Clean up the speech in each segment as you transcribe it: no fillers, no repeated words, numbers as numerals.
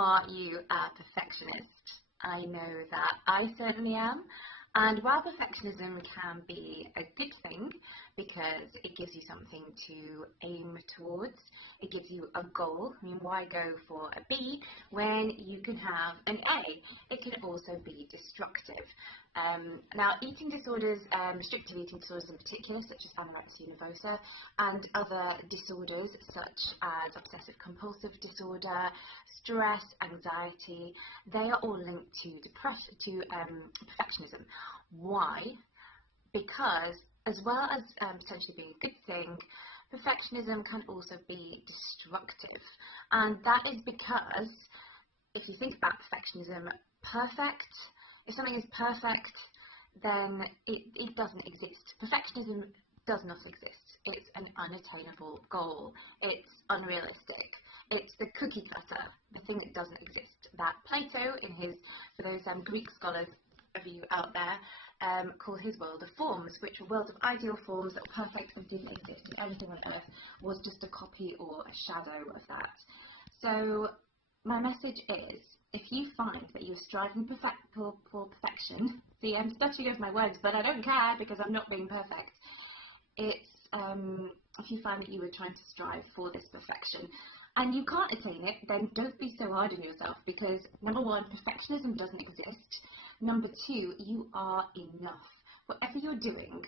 Are you a perfectionist? I know that I certainly am. And while perfectionism can be a good thing because it gives you something to aim towards, it gives you a goal. I mean, why go for a B when you can have an A? It can also be destructive. Now, eating disorders, restrictive eating disorders in particular, such as anorexia nervosa, and other disorders such as obsessive compulsive disorder, stress, anxiety, they are all linked to perfectionism. Why? Because as well as potentially being a good thing, perfectionism can also be destructive. And that is because if you think about perfectionism, if something is perfect, then it doesn't exist. Perfectionism does not exist. It's an unattainable goal. It's unrealistic. It's the cookie cutter, the thing that doesn't exist. That Plato, for those Greek scholars of you out there, called his world of forms, which were worlds of ideal forms that were perfect and didn't exist. Everything on earth was just a copy or a shadow of that. So my message is, if you find that you're striving for perfection, see, I'm stuttering over my words, but I don't care because I'm not being perfect. It's if you find that you are trying to strive for this perfection and you can't attain it, then don't be so hard on yourself, because number one, perfectionism doesn't exist. Number two, you are enough. Whatever you're doing,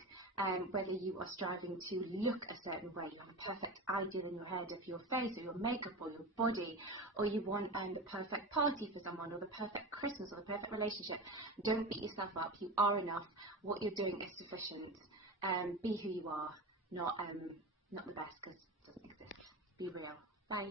whether you are striving to look a certain way, you have a perfect ideal in your head of your face or your makeup or your body, or you want the perfect party for someone or the perfect Christmas or the perfect relationship, don't beat yourself up. You are enough. What you're doing is sufficient. Be who you are, not the best, because it doesn't exist. Be real. Bye.